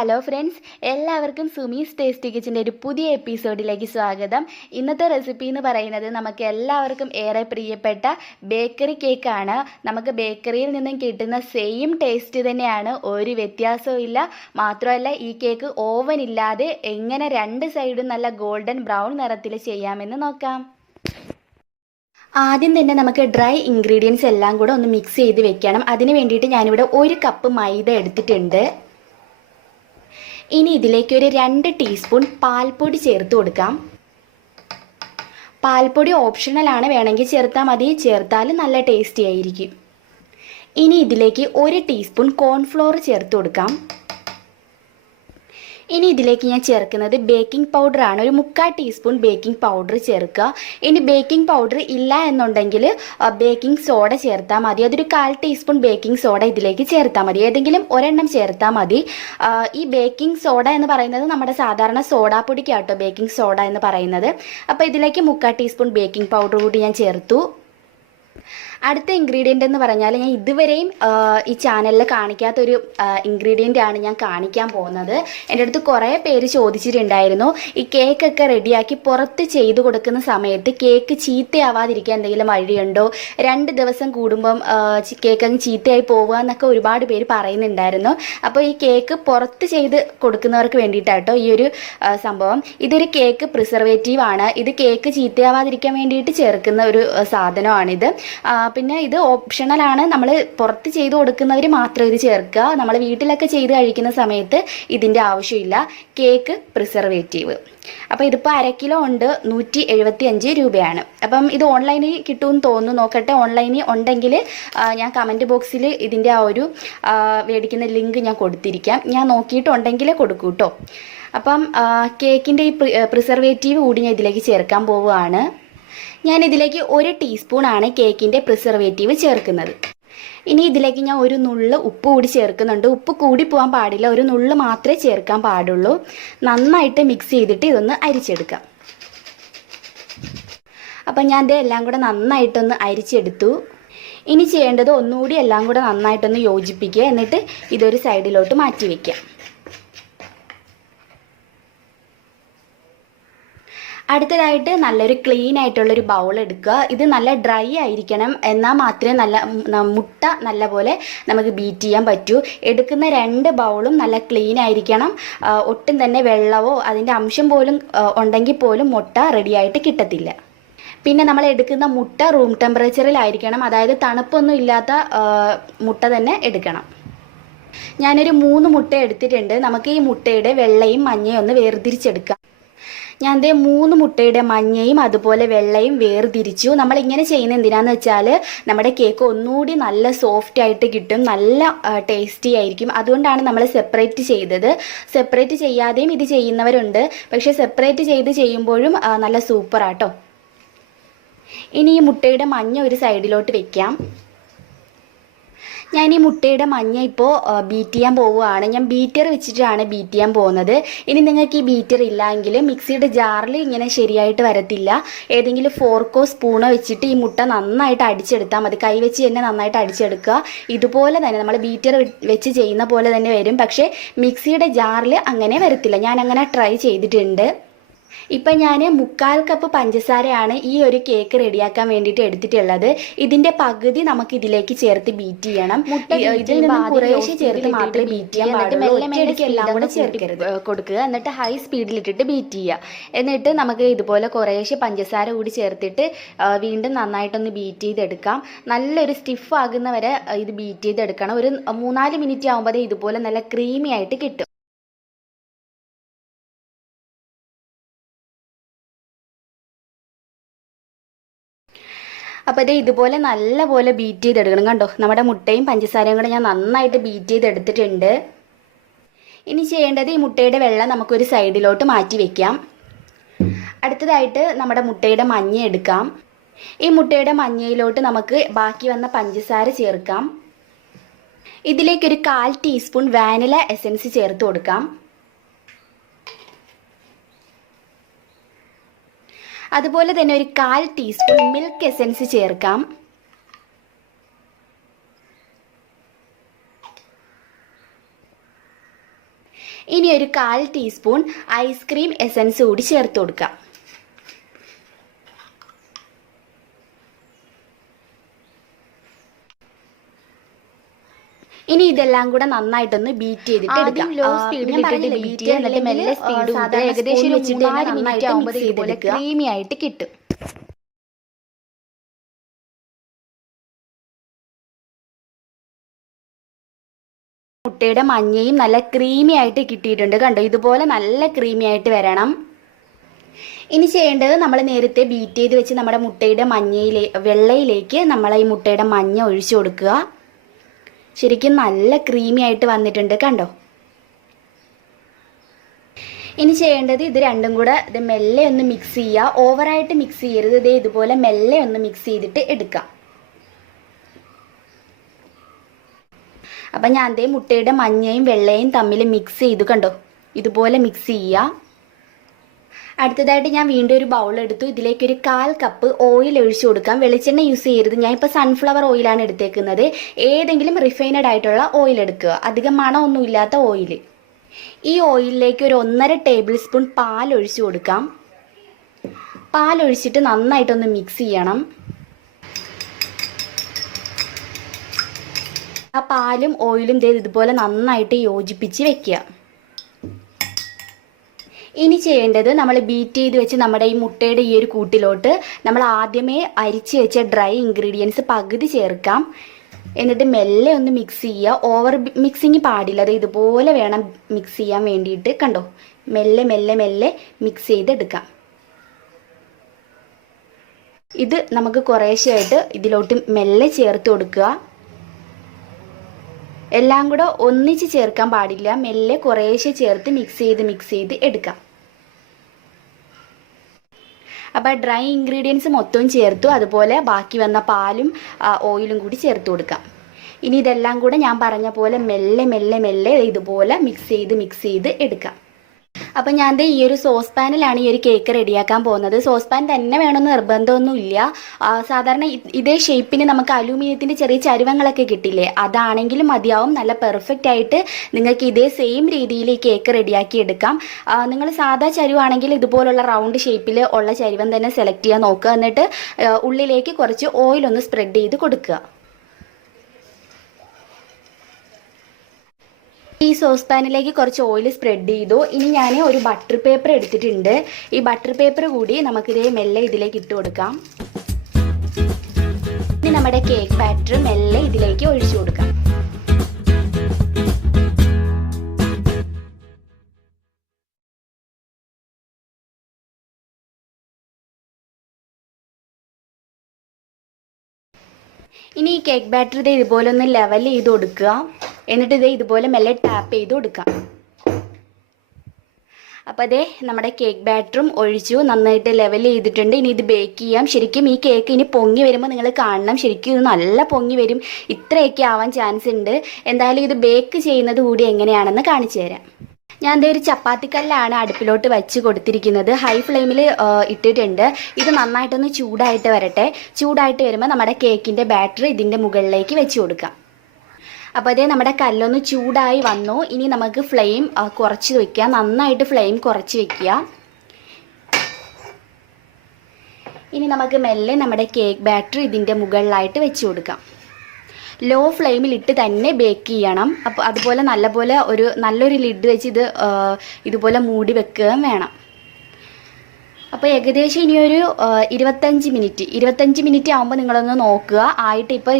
Hello friends, എല്ലാവർക്കും Sumi's tasty കിച്ചൻ്റെ ഒരു പുതിയ എപ്പിസോഡിലേക്ക് സ്വാഗതം. ഇന്നത്തെ റെസിപ്പി എന്ന് പറയുന്നത് നമുക്ക് എല്ലാവർക്കും ഏറെ പ്രിയപ്പെട്ട ബേക്കറി കേക്കാണ്. നമുക്ക് ബേക്കറിയിൽ നിന്നും കിട്ടുന്ന സെയിം ടേസ്റ്റ് തന്നെയാണ്, ഒരു വ്യത്യാസവും ഇല്ല. മാത്രമല്ല ഈ കേക്ക് ഓവൻ ഇല്ലാതെ എങ്ങനെ രണ്ട് സൈഡും നല്ല ഗോൾഡൻ ബ്രൗൺ നിറത്തിൽ ചെയ്യാമെന്ന് നോക്കാം. ആദ്യം തന്നെ നമുക്ക് ഡ്രൈ ഇൻഗ്രീഡിയൻസ് എല്ലാം കൂടെ ഒന്ന് മിക്സ് ചെയ്ത് വെക്കണം. അതിന് വേണ്ടിയിട്ട് ഞാനിവിടെ 1 കപ്പ് മൈദ എടുത്തിട്ടുണ്ട്. ഇനി ഇതിലേക്ക് ഒരു 2 ടീസ്പൂൺ പാൽപ്പൊടി ചേർത്ത് കൊടുക്കാം. പാൽപ്പൊടി ഓപ്ഷണലാണ്, വേണമെങ്കിൽ ചേർത്താൽ മതി, ചേർത്താൽ നല്ല ടേസ്റ്റി ആയിരിക്കും. ഇനി ഇതിലേക്ക് 1 ടീസ്പൂൺ കോൺഫ്ലോർ ചേർത്ത് കൊടുക്കാം. ഇനി ഇതിലേക്ക് ഞാൻ ചേർക്കുന്നത് ബേക്കിംഗ് പൗഡറാണ്. ഒരു 3/4 ടീസ്പൂൺ ബേക്കിംഗ് പൗഡർ ചേർക്കുക. ഇനി ബേക്കിംഗ് പൗഡർ ഇല്ല എന്നുണ്ടെങ്കിൽ ബേക്കിംഗ് സോഡ ചേർത്താൽ മതി. അതൊരു 1/4 ടീസ്പൂൺ ബേക്കിംഗ് സോഡ ഇതിലേക്ക് ചേർത്താൽ മതി. ഏതെങ്കിലും ഒരെണ്ണം ചേർത്താൽ മതി. ഈ ബേക്കിംഗ് സോഡ എന്ന് പറയുന്നത് നമ്മുടെ സാധാരണ സോഡാപ്പൊടിക്കാട്ടോ ബേക്കിംഗ് സോഡ എന്ന് പറയുന്നത്. അപ്പോൾ ഇതിലേക്ക് 3/4 ടീസ്പൂൺ ബേക്കിംഗ് പൗഡർ കൂടി ഞാൻ ചേർത്തു. അടുത്ത ഇൻഗ്രീഡിയൻ്റ് എന്ന് പറഞ്ഞാൽ ഞാൻ ഇതുവരെയും ഈ ചാനലിൽ കാണിക്കാത്തൊരു ഇൻഗ്രീഡിയൻ്റ് ആണ് ഞാൻ കാണിക്കാൻ പോകുന്നത്. എൻ്റെ അടുത്ത് കുറേ പേര് ചോദിച്ചിട്ടുണ്ടായിരുന്നു, ഈ കേക്കൊക്കെ റെഡിയാക്കി പുറത്ത് ചെയ്ത് കൊടുക്കുന്ന സമയത്ത് കേക്ക് ചീത്തയാവാതിരിക്കാൻ എന്തെങ്കിലും വഴിയുണ്ടോ, 2 ദിവസം കൂടുമ്പം കേക്ക് അങ്ങ് ചീത്തയായി പോവുക എന്നൊക്കെ ഒരുപാട് പേര് പറയുന്നുണ്ടായിരുന്നു. അപ്പോൾ ഈ കേക്ക് പുറത്ത് ചെയ്ത് കൊടുക്കുന്നവർക്ക് വേണ്ടിയിട്ടാട്ടോ ഈ ഒരു സംഭവം. ഇതൊരു കേക്ക് പ്രിസർവേറ്റീവ് ആണ്. ഇത് കേക്ക് ചീത്തയാവാതിരിക്കാൻ വേണ്ടിയിട്ട് ചേർക്കുന്ന ഒരു സാധനമാണിത്. പിന്നെ ഇത് ഓപ്ഷണലാണ്, നമ്മൾ പുറത്ത് ചെയ്ത് കൊടുക്കുന്നവർ മാത്രം ഇത് ചേർക്കുക. നമ്മൾ വീട്ടിലൊക്കെ ചെയ്ത് കഴിക്കുന്ന സമയത്ത് ഇതിൻ്റെ ആവശ്യമില്ല. Cake preservative. അപ്പോൾ ഇതിപ്പോൾ 1/2 കിലോ ഉണ്ട്, 175 രൂപയാണ്. അപ്പം ഇത് ഓൺലൈനിൽ കിട്ടുമെന്ന് തോന്നുന്നു, നോക്കട്ടെ. ഓൺലൈനിൽ ഉണ്ടെങ്കിൽ ഞാൻ കമൻറ്റ് ബോക്സിൽ ഇതിൻ്റെ ആ ഒരു മേടിക്കുന്ന ലിങ്ക് ഞാൻ കൊടുത്തിരിക്കാം. ഞാൻ നോക്കിയിട്ടുണ്ടെങ്കിൽ കൊടുക്കൂ കേട്ടോ. അപ്പം കേക്കിൻ്റെ ഈ പ്രിസർവേറ്റീവ് കൂടി ഞാൻ ഇതിലേക്ക് ചേർക്കാൻ പോവുകയാണ്. ഞാനിതിലേക്ക് 1 ടീസ്പൂണാണ് കേക്കിൻ്റെ പ്രിസർവേറ്റീവ് ചേർക്കുന്നത്. ഇനി ഇതിലേക്ക് ഞാൻ ഒരു നുള്ള് ഉപ്പ് കൂടി ചേർക്കുന്നുണ്ട്. ഉപ്പ് കൂടി പോകാൻ പാടില്ല, ഒരു നുള്ള് മാത്രമേ ചേർക്കാൻ പാടുള്ളൂ. നന്നായിട്ട് മിക്സ് ചെയ്തിട്ട് ഇതൊന്ന് അരിച്ചെടുക്കാം. അപ്പം ഞാൻ ഇത് എല്ലാം കൂടെ നന്നായിട്ടൊന്ന് അരിച്ചെടുത്തു. ഇനി ചെയ്യേണ്ടത് ഒന്നുകൂടി എല്ലാം കൂടെ നന്നായിട്ടൊന്ന് യോജിപ്പിക്കുക, എന്നിട്ട് ഇതൊരു സൈഡിലോട്ട് മാറ്റി വയ്ക്കാം. അടുത്തതായിട്ട് നല്ലൊരു ക്ലീൻ ആയിട്ടുള്ളൊരു ബൗൾ എടുക്കുക. ഇത് നല്ല ഡ്രൈ ആയിരിക്കണം, എന്നാൽ മാത്രമേ മുട്ട നല്ലപോലെ നമുക്ക് ബീറ്റ് ചെയ്യാൻ പറ്റൂ. എടുക്കുന്ന 2 ബൗളും നല്ല ക്ലീൻ ആയിരിക്കണം. ഒട്ടും തന്നെ വെള്ളമോ അതിൻ്റെ അംശം പോലും ഉണ്ടെങ്കിൽ പോലും മുട്ട റെഡിയായിട്ട് കിട്ടത്തില്ല. പിന്നെ നമ്മൾ എടുക്കുന്ന മുട്ട റൂം ടെമ്പറേച്ചറിലായിരിക്കണം, അതായത് തണുപ്പൊന്നും ഇല്ലാത്ത മുട്ട തന്നെ എടുക്കണം. ഞാനൊരു 3 മുട്ട എടുത്തിട്ടുണ്ട്. നമുക്ക് ഈ മുട്ടയുടെ വെള്ളയും മഞ്ഞയും ഒന്ന് വേർതിരിച്ചെടുക്കാം. ഞാൻ 3 മുട്ടയുടെ മഞ്ഞയും അതുപോലെ വെള്ളയും വേർതിരിച്ചു. നമ്മളിങ്ങനെ ചെയ്യുന്ന എന്തിനാന്ന് വെച്ചാൽ നമ്മുടെ കേക്ക് ഒന്നുകൂടി നല്ല സോഫ്റ്റ് ആയിട്ട് കിട്ടും, നല്ല ടേസ്റ്റി ആയിരിക്കും. അതുകൊണ്ടാണ് നമ്മൾ സെപ്പറേറ്റ് ചെയ്തത്. സെപ്പറേറ്റ് ചെയ്യാതെയും ഇത് ചെയ്യുന്നവരുണ്ട്, പക്ഷേ സെപ്പറേറ്റ് ചെയ്ത് ചെയ്യുമ്പോഴും നല്ല സൂപ്പറാട്ടോ. ഇനി ഈ മുട്ടയുടെ മഞ്ഞ ഒരു സൈഡിലോട്ട് വെക്കാം. ഞാൻ ഈ മുട്ടയുടെ മഞ്ഞ ഇപ്പോൾ ബീറ്റ് ചെയ്യാൻ പോവുകയാണ്. ഞാൻ ബീറ്റർ വെച്ചിട്ടാണ് ബീറ്റ് ചെയ്യാൻ പോകുന്നത്. ഇനി നിങ്ങൾക്ക് ഈ ബീറ്റർ ഇല്ലെങ്കിൽ മിക്സിയുടെ ജാറിൽ ഇങ്ങനെ ശരിയായിട്ട് വരത്തില്ല. ഏതെങ്കിലും ഫോർക്കോ സ്പൂണോ വെച്ചിട്ട് ഈ മുട്ട നന്നായിട്ട് അടിച്ചെടുത്താൽ മതി. കൈ വെച്ച് തന്നെ നന്നായിട്ട് അടിച്ചെടുക്കുക. ഇതുപോലെ തന്നെ നമ്മൾ ബീറ്റർ വെച്ച് ചെയ്യുന്ന പോലെ തന്നെ വരും, പക്ഷേ മിക്സിയുടെ ജാറിൽ അങ്ങനെ വരത്തില്ല. ഞാൻ അങ്ങനെ ട്രൈ ചെയ്തിട്ടുണ്ട്. ഇപ്പം ഞാൻ 3/4 കപ്പ് പഞ്ചസാരയാണ് ഈ ഒരു കേക്ക് റെഡിയാക്കാൻ വേണ്ടിയിട്ട് എടുത്തിട്ടുള്ളത്. ഇതിൻ്റെ പകുതി നമുക്ക് ഇതിലേക്ക് ചേർത്ത് ബീറ്റ് ചെയ്യണം. ഇതിൽ നിന്ന് കുറേശ്ശെ ചേർത്ത് മാത്രമേ ബീറ്റ് ചെയ്യാൻ പാടുള്ളൂ. ഒറ്റയടിക്ക് എല്ലാം കൂടെ ചേർക്കരുത്, കൊടുക്കുക. എന്നിട്ട് ഹൈ സ്പീഡിലിട്ടിട്ട് ബീറ്റ് ചെയ്യുക. എന്നിട്ട് നമുക്ക് ഇതുപോലെ കുറേശ്ശെ പഞ്ചസാര കൂടി ചേർത്തിട്ട് വീണ്ടും നന്നായിട്ടൊന്ന് ബീറ്റ് ചെയ്തെടുക്കാം. നല്ലൊരു സ്റ്റിഫ് ആകുന്നവരെ ഇത് ബീറ്റ് ചെയ്തെടുക്കണം. ഒരു 3-4 മിനിറ്റ് ആകുമ്പോൾ ഇതുപോലെ നല്ല ക്രീമി ആയിട്ട് കിട്ടും. അപ്പോൾ ഇത് ഇതുപോലെ നല്ലപോലെ ബീറ്റ് ചെയ്തെടുക്കണം. കണ്ടോ, നമ്മുടെ മുട്ടയും പഞ്ചസാരയും കൂടെ ഞാൻ നന്നായിട്ട് ബീറ്റ് ചെയ്തെടുത്തിട്ടുണ്ട്. ഇനി ചെയ്യേണ്ടത് ഈ മുട്ടയുടെ വെള്ളം നമുക്കൊരു സൈഡിലോട്ട് മാറ്റി വയ്ക്കാം. അടുത്തതായിട്ട് നമ്മുടെ മുട്ടയുടെ മഞ്ഞ എടുക്കാം. ഈ മുട്ടയുടെ മഞ്ഞയിലോട്ട് നമുക്ക് ബാക്കി വന്ന പഞ്ചസാര ചേർക്കാം. ഇതിലേക്കൊരു 1/4 ടീസ്പൂൺ വാനില എസൻസ് ചേർത്ത് കൊടുക്കാം. അതുപോലെ തന്നെ ഒരു 1/4 ടീസ്പൂൺ മിൽക്ക് എസൻസ് ചേർക്കാം. ഇനി ഒരു 1/4 ടീസ്പൂൺ ഐസ്ക്രീം എസൻസ് കൂടി ചേർത്ത് കൊടുക്കാം. ഇനി ഇതെല്ലാം കൂടെ നന്നായിട്ടൊന്ന് ബീറ്റ് ചെയ്തിട്ട് എടുക്കാം. ലോ സ്പീഡിൽ ഇട്ടിട്ട് ബീറ്റ് ചെയ്യുക, എന്നിട്ട് മെല്ലെ സ്പീഡ് കൂട്ടുക. ഏകദേശം ഒരു 3-4 മിനിറ്റ് ആകുമ്പോൾ ഇതുപോലെ ക്രീമി ആയിട്ട് കിട്ടും. മുട്ടയുടെ മഞ്ഞയും നല്ല ക്രീമി ആയിട്ട് കിട്ടിയിട്ടുണ്ട്. കണ്ടോ, ഇതുപോലെ നല്ല ക്രീമി ആയിട്ട് വരണം. ഇനി ചെയ്യേണ്ടത്, നമ്മൾ നേരത്തെ ബീറ്റ് ചെയ്ത് വെച്ച് നമ്മുടെ മുട്ടയുടെ വെള്ളയിലേക്ക് നമ്മൾ ഈ മുട്ടയുടെ മഞ്ഞ ഒഴിച്ചു കൊടുക്കുക. ശരിക്കും നല്ല ക്രീമി ആയിട്ട് വന്നിട്ടുണ്ട്, കണ്ടോ. ഇനി ചെയ്യേണ്ടത്, ഇത് രണ്ടും കൂടെ മെല്ലെ ഒന്ന് മിക്സ് ചെയ്യുക. ഓവറായിട്ട് മിക്സ് ചെയ്യരുത്. ഇതുപോലെ മെല്ലെ ഒന്ന് മിക്സ് ചെയ്തിട്ട് എടുക്കാം. അപ്പം ഞാൻ മുട്ടയുടെ മഞ്ഞയും വെള്ളയും തമ്മിൽ മിക്സ് ചെയ്തു, കണ്ടോ, ഇതുപോലെ മിക്സ് ചെയ്യുക. അടുത്തതായിട്ട് ഞാൻ വീണ്ടും ഒരു ബൗൾ എടുത്തു. ഇതിലേക്ക് ഒരു 1/4 കപ്പ് ഓയിൽ ഒഴിച്ചു കൊടുക്കാം. വെളിച്ചെണ്ണ യൂസ് ചെയ്യരുത്. ഞാൻ ഇപ്പോൾ സൺഫ്ലവർ ഓയിലാണ് എടുത്തേക്കുന്നത്. ഏതെങ്കിലും റിഫൈനഡ് ആയിട്ടുള്ള ഓയിൽ എടുക്കുക, അധികം മണമൊന്നും ഇല്ലാത്ത ഓയിൽ. ഈ ഓയിലിലേക്ക് ഒരു 1.5 ടേബിൾ സ്പൂൺ പാൽ ഒഴിച്ചു കൊടുക്കാം. പാലൊഴിച്ചിട്ട് നന്നായിട്ടൊന്ന് മിക്സ് ചെയ്യണം. ആ പാലും ഓയിലും ഇതുപോലെ നന്നായിട്ട് യോജിപ്പിച്ച് വെക്കുക. ഇനി ചെയ്യേണ്ടത്, നമ്മൾ ബീറ്റ് ചെയ്ത് വെച്ച് നമ്മുടെ ഈ മുട്ടയുടെ ഈ ഒരു കൂട്ടിലോട്ട് നമ്മൾ ആദ്യമേ അരിച്ച് വെച്ച ഡ്രൈ ഇൻഗ്രീഡിയൻസ് പകുതി ചേർക്കാം. എന്നിട്ട് മെല്ലെ ഒന്ന് മിക്സ് ചെയ്യുക. ഓവർ മിക്സിങ് പാടില്ല. അത് ഇതുപോലെ വേണം മിക്സ് ചെയ്യാൻ വേണ്ടിയിട്ട്. കണ്ടോ, മെല്ലെ മെല്ലെ മെല്ലെ മിക്സ് ചെയ്തെടുക്കാം. ഇത് നമുക്ക് കുറേശ്ശെയായിട്ട് ഇതിലോട്ട് മെല്ലെ ചേർത്ത് കൊടുക്കുക. എല്ലാം കൂടെ ഒന്നിച്ച് ചേർക്കാൻ പാടില്ല. മെല്ലെ കുറേശ്ശെ ചേർത്ത് മിക്സ് ചെയ്ത് എടുക്കാം. അപ്പോൾ ഡ്രൈ ഇൻഗ്രീഡിയൻസ് മൊത്തവും ചേർത്തു. അതുപോലെ ബാക്കി വന്ന പാലും ഓയിലും കൂടി ചേർത്ത് കൊടുക്കാം. ഇനി ഇതെല്ലാം കൂടെ ഞാൻ പറഞ്ഞ പോലെ മെല്ലെ മെല്ലെ മെല്ലെ ഇതുപോലെ മിക്സ് ചെയ്ത് എടുക്കാം. അപ്പം ഞാൻ ഈ ഒരു സോസ് പാനിലാണ് ഈ ഒരു കേക്ക് റെഡിയാക്കാൻ പോകുന്നത്. സോസ് പാൻ തന്നെ വേണമെന്ന് നിർബന്ധമൊന്നുമില്ല. സാധാരണ ഇതേ ഷേപ്പിന് നമുക്ക് അലൂമിനിയത്തിൻ്റെ ചെറിയ ചരുവങ്ങളൊക്കെ കിട്ടില്ലേ, അതാണെങ്കിലും മതിയാവും. നല്ല പെർഫെക്റ്റ് ആയിട്ട് നിങ്ങൾക്ക് ഇതേ സെയിം രീതിയിൽ ഈ കേക്ക് റെഡിയാക്കി എടുക്കാം. നിങ്ങൾ സാധാ ചരുവാണെങ്കിൽ ഇതുപോലുള്ള റൗണ്ട് ഷേപ്പിൽ ഉള്ള ചരുവം തന്നെ സെലക്ട് ചെയ്യാൻ നോക്കുക. എന്നിട്ട് ഉള്ളിലേക്ക് കുറച്ച് ഓയിലൊന്ന് സ്പ്രെഡ് ചെയ്ത് കൊടുക്കുക. ഈ സോസ് പാനിലേക്ക് കുറച്ച് ഓയിൽ സ്പ്രെഡ് ചെയ്തു. ഇനി ഞാൻ ഒരു ബട്ടർ പേപ്പർ എടുത്തിട്ടുണ്ട്. ഈ ബട്ടർ പേപ്പർ കൂടി നമുക്കിതേ മെല്ലെ ഇതിലേക്ക് ഇട്ട് കൊടുക്കാം. ഇനി നമ്മുടെ കേക്ക് ബാറ്റർ മെല്ലെ ഇതിലേക്ക് ഒഴിച്ചു കൊടുക്കാം. ഇനി ഈ കേക്ക് ബാറ്റർ ഇതുപോലെ ഒന്ന് ലെവൽ ചെയ്ത് കൊടുക്കുക. എന്നിട്ട് ഇതുപോലെ മെല്ലെ ടാപ്പ് ചെയ്ത് കൊടുക്കാം. അപ്പോൾ നമ്മുടെ കേക്ക് ബാറ്ററും ഒഴിച്ചു നന്നായിട്ട് ലെവൽ ചെയ്തിട്ടുണ്ട്. ഇനി ഇത് ബേക്ക് ചെയ്യാം. ശരിക്കും ഈ കേക്ക് ഇനി പൊങ്ങി വരുമ്പോൾ നിങ്ങൾ കാണണം. ശരിക്കും ഇത് നല്ല പൊങ്ങി വരും. ഇത്രയൊക്കെ ആവാൻ ചാൻസ് ഉണ്ട്. എന്തായാലും ഇത് ബേക്ക് ചെയ്യുന്നത് കൂടി എങ്ങനെയാണെന്ന് കാണിച്ചു തരാം. ഞാൻ ഒരു ചപ്പാത്തിക്കല്ലാണ് അടുപ്പിലോട്ട് വെച്ച് കൊടുത്തിരിക്കുന്നത്. ഹൈ ഫ്ലെയിമിൽ ഇട്ടിട്ടുണ്ട്. ഇത് നന്നായിട്ടൊന്ന് ചൂടായിട്ട് വരട്ടെ. ചൂടായിട്ട് വരുമ്പോൾ നമ്മുടെ കേക്കിൻ്റെ ബാറ്റർ ഇതിൻ്റെ മുകളിലേക്ക് വെച്ച് കൊടുക്കാം. അപ്പോൾ നമ്മുടെ കല്ലൊന്ന് ചൂടായി വന്നു. ഇനി നമുക്ക് ഫ്ലെയിം കുറച്ച് വയ്ക്കാം. നന്നായിട്ട് ഫ്ലെയിം കുറച്ച് വയ്ക്കുക. ഇനി നമുക്ക് മെല്ലെ നമ്മുടെ കേക്ക് ബാറ്റർ ഇതിൻ്റെ മുകളിലായിട്ട് വെച്ച് കൊടുക്കാം. ലോ ഫ്ലെയിമിലിട്ട് തന്നെ ബേക്ക് ചെയ്യണം. അപ്പോൾ അതുപോലെ നല്ലൊരു ലിഡ് വെച്ച് ഇതുപോലെ മൂടി വെക്കുകയും വേണം. അപ്പോൾ ഏകദേശം ഇനിയൊരു 25 മിനിറ്റ് ആകുമ്പോൾ നിങ്ങളൊന്ന് നോക്കുക. ആയിട്ട് ഇപ്പോൾ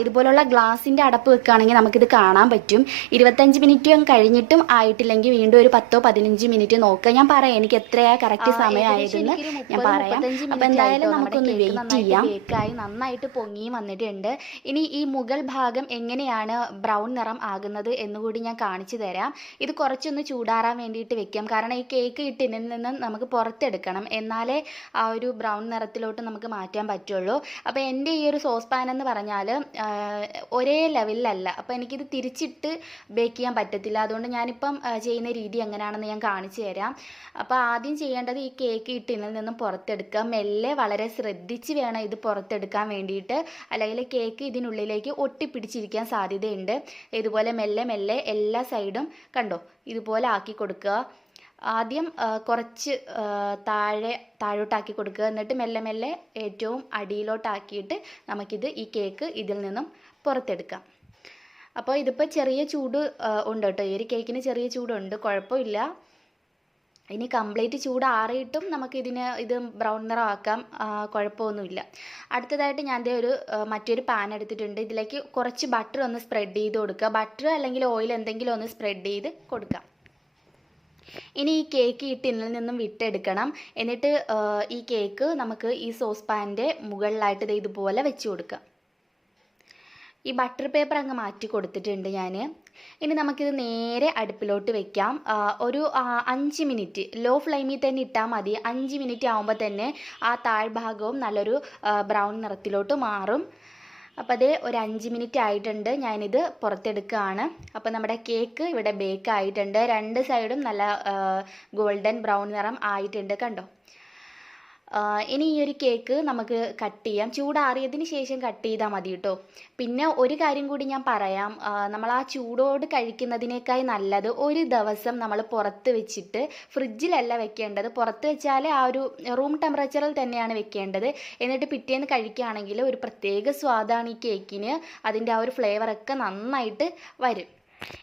ഇതുപോലുള്ള ഗ്ലാസിൻ്റെ അടപ്പ് വെക്കുകയാണെങ്കിൽ നമുക്കിത് കാണാൻ പറ്റും. 25 മിനിറ്റും കഴിഞ്ഞിട്ടും ആയിട്ടില്ലെങ്കിൽ വീണ്ടും ഒരു 10-15 മിനിറ്റ് നോക്കുക. ഞാൻ പറയാം എനിക്ക് എത്രയാണ് കറക്റ്റ് സമയമായതെന്ന് ഞാൻ പറയാം. അപ്പോൾ എന്തായാലും നമുക്കൊന്ന് വെയിറ്റ് ചെയ്യാം. കേക്കായി നന്നായിട്ട് പൊങ്ങിയും വന്നിട്ടുണ്ട്. ഇനി ഈ മുകൾ ഭാഗം എങ്ങനെയാണ് ബ്രൗൺ നിറം ആകുന്നത് എന്നുകൂടി ഞാൻ കാണിച്ചു തരാം. ഇത് കുറച്ചൊന്ന് ചൂടാറാൻ വേണ്ടിയിട്ട് വെക്കാം. കാരണം ഈ കേക്ക് ടിന്നിൽ നിന്ന് നമുക്ക് പുറത്തെടുക്കണം. എന്നാലേ ആ ഒരു ബ്രൗൺ നിറത്തിലോട്ട് നമുക്ക് മാറ്റാൻ പറ്റുള്ളൂ. അപ്പോൾ എൻ്റെ ഈ ഒരു സോസ് പാൻ എന്ന് പറഞ്ഞാൽ ഒരേ ലെവലിലല്ല, അപ്പോൾ എനിക്കിത് തിരിച്ചിട്ട് ബേക്ക് ചെയ്യാൻ പറ്റത്തില്ല. അതുകൊണ്ട് ഞാനിപ്പം ചെയ്യുന്ന രീതി എങ്ങനെയാണെന്ന് ഞാൻ കാണിച്ചു തരാം. അപ്പോൾ ആദ്യം ചെയ്യേണ്ടത് ഈ കേക്ക് ഈ ടിന്നിൽ നിന്നും പുറത്തെടുക്കുക. മെല്ലെ വളരെ ശ്രദ്ധിച്ച് വേണം ഇത് പുറത്തെടുക്കാൻ വേണ്ടിയിട്ട്, അല്ലെങ്കിൽ കേക്ക് ഇതിനുള്ളിലേക്ക് ഒട്ടിപ്പിടിച്ചിരിക്കാൻ സാധ്യതയുണ്ട്. ഇതുപോലെ മെല്ലെ മെല്ലെ എല്ലാ സൈഡും കണ്ടോ ഇതുപോലെ ആക്കി കൊടുക്കുക. ആദ്യം കുറച്ച് താഴോട്ടാക്കി കൊടുക്കുക, എന്നിട്ട് മെല്ലെ മെല്ലെ ഏറ്റവും അടിയിലോട്ടാക്കിയിട്ട് നമുക്കിത് ഈ കേക്ക് ഇതിൽ നിന്നും പുറത്തെടുക്കാം. അപ്പോൾ ഇതിപ്പോൾ ചെറിയ ചൂട് ഉണ്ട് കേട്ടോ, ഈ ഒരു കേക്കിന് ചെറിയ ചൂടുണ്ട്, കുഴപ്പമില്ല. ഇനി കംപ്ലീറ്റ് ചൂടാറിയിട്ടും ഇത് ബ്രൗൺ നിറമാക്കാം, കുഴപ്പമൊന്നുമില്ല. അടുത്തതായിട്ട് ഞാൻ മറ്റൊരു പാൻ എടുത്തിട്ടുണ്ട്. ഇതിലേക്ക് കുറച്ച് ബട്ടർ ഒന്ന് സ്പ്രെഡ് ചെയ്ത് കൊടുക്കുക. ബട്ടർ അല്ലെങ്കിൽ ഓയിൽ എന്തെങ്കിലും ഒന്ന് സ്പ്രെഡ് ചെയ്ത് കൊടുക്കാം. ഇനി ഈ കേക്ക് ഈ ടിന്നിൽ നിന്നും വിട്ടെടുക്കണം. എന്നിട്ട് ഈ കേക്ക് നമുക്ക് ഈ സോസ് പാനിൻ്റെ മുകളിലായിട്ട് ഇതുപോലെ വെച്ച് കൊടുക്കാം. ഈ ബട്ടർ പേപ്പർ അങ്ങ് മാറ്റി കൊടുത്തിട്ടുണ്ട് ഞാൻ. ഇനി നമുക്കിത് നേരെ അടുപ്പിലോട്ട് വെക്കാം. ഒരു 5 മിനിറ്റ് ലോ ഫ്ലെയിമിൽ തന്നെ ഇട്ടാൽ മതി. 5 മിനിറ്റ് ആകുമ്പോൾ തന്നെ ആ താഴ്ഭാഗവും നല്ലൊരു ബ്രൗൺ നിറത്തിലോട്ട് മാറും. അപ്പോൾ അത് ഒരു 5 മിനിറ്റ് ആയിട്ടുണ്ട്. ഞാനിത് പുറത്തെടുക്കുകയാണ്. അപ്പോൾ നമ്മുടെ കേക്ക് ഇവിടെ ബേക്ക് ആയിട്ടുണ്ട്. 2 സൈഡും നല്ല ഗോൾഡൻ ബ്രൗൺ നിറം ആയിട്ടുണ്ട്, കണ്ടോ. ഇനി ഈ ഒരു കേക്ക് നമുക്ക് കട്ട് ചെയ്യാം. ചൂടാറിയതിന് ശേഷം കട്ട് ചെയ്താൽ മതി കേട്ടോ. പിന്നെ ഒരു കാര്യം കൂടി ഞാൻ പറയാം, നമ്മൾ ആ ചൂടോട് കഴിക്കുന്നതിനേക്കാൾ നല്ലത് ഒരു ദിവസം നമ്മൾ പുറത്ത് വെച്ചിട്ട്, ഫ്രിഡ്ജിലല്ല വെക്കേണ്ടത്, പുറത്ത് വെച്ചാൽ ആ ഒരു റൂം ടെമ്പറേച്ചറിൽ തന്നെയാണ് വെക്കേണ്ടത്. എന്നിട്ട് പിറ്റേന്ന് കഴിക്കുകയാണെങ്കിൽ ഒരു പ്രത്യേക സ്വാദാണ് ഈ കേക്കിന്. അതിൻ്റെ ആ ഒരു ഫ്ലേവറൊക്കെ നന്നായിട്ട് വരും.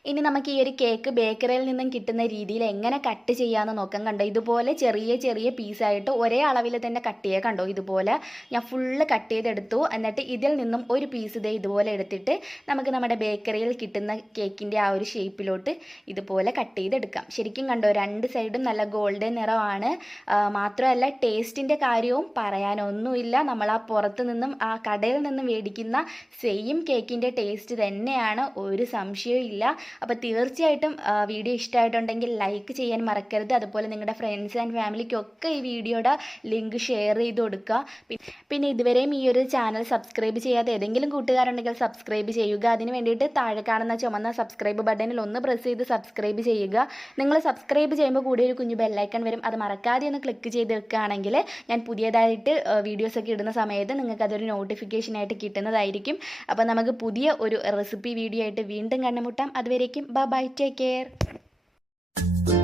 ഇനി നമുക്ക് ഈ ഒരു കേക്ക് ബേക്കറിയിൽ നിന്നും കിട്ടുന്ന രീതിയിൽ എങ്ങനെ കട്ട് ചെയ്യാമെന്ന് നോക്കാം. കണ്ടോ ഇതുപോലെ ചെറിയ ചെറിയ പീസായിട്ട് ഒരേ അളവിൽ തന്നെ കട്ട് ചെയ്യുക. കണ്ടോ ഇതുപോലെ ഞാൻ ഫുള്ള് കട്ട് ചെയ്തെടുത്തു. എന്നിട്ട് ഇതിൽ നിന്നും ഒരു പീസ് ഇതുപോലെ എടുത്തിട്ട് നമുക്ക് നമ്മുടെ ബേക്കറിയിൽ കിട്ടുന്ന കേക്കിൻ്റെ ആ ഒരു ഷേപ്പിലോട്ട് ഇതുപോലെ കട്ട് ചെയ്തെടുക്കാം. ശരിക്കും കണ്ടോ 2 സൈഡും നല്ല ഗോൾഡൻ നിറമാണ്. മാത്രമല്ല ടേസ്റ്റിൻ്റെ കാര്യവും പറയാനൊന്നുമില്ല. നമ്മൾ ആ പുറത്ത് നിന്നും ആ കടയിൽ നിന്നും മേടിക്കുന്ന സെയിം കേക്കിൻ്റെ ടേസ്റ്റ് തന്നെയാണ്, ഒരു സംശയവും ഇല്ല. അപ്പോൾ തീർച്ചയായിട്ടും വീഡിയോ ഇഷ്ടമായിട്ടുണ്ടെങ്കിൽ ലൈക്ക് ചെയ്യാൻ മറക്കരുത്. അതുപോലെ നിങ്ങളുടെ ഫ്രണ്ട്സ് ആൻഡ് ഫാമിലിക്കൊക്കെ ഈ വീഡിയോയുടെ ലിങ്ക് ഷെയർ ചെയ്ത് കൊടുക്കുക. പിന്നെ ഇതുവരെയും ഈ ഒരു ചാനൽ സബ്സ്ക്രൈബ് ചെയ്യാതെ ഏതെങ്കിലും കൂട്ടുകാരുണ്ടെങ്കിൽ സബ്സ്ക്രൈബ് ചെയ്യുക. അതിന് വേണ്ടിയിട്ട് താഴെ കാണുന്ന ചുമന്ന സബ്സ്ക്രൈബ് ബട്ടണിൽ ഒന്ന് പ്രസ് ചെയ്ത് സബ്സ്ക്രൈബ് ചെയ്യുക. നിങ്ങൾ സബ്സ്ക്രൈബ് ചെയ്യുമ്പോൾ കൂടി ഒരു കുഞ്ഞു ബെല്ലൈക്കൺ വരും, അത് മറക്കാതെ ഒന്ന് ക്ലിക്ക് ചെയ്ത് വെക്കുകയാണെങ്കിൽ ഞാൻ പുതിയതായിട്ട് വീഡിയോസൊക്കെ ഇടുന്ന സമയത്ത് നിങ്ങൾക്ക് അതൊരു നോട്ടിഫിക്കേഷനായിട്ട് കിട്ടുന്നതായിരിക്കും. അപ്പോൾ നമുക്ക് പുതിയ ഒരു റെസിപ്പി വീഡിയോ ആയിട്ട് വീണ്ടും കണ്ടുമുട്ടാം. അതുവരേക്കും ബൈ, ടേക്ക് കെയർ.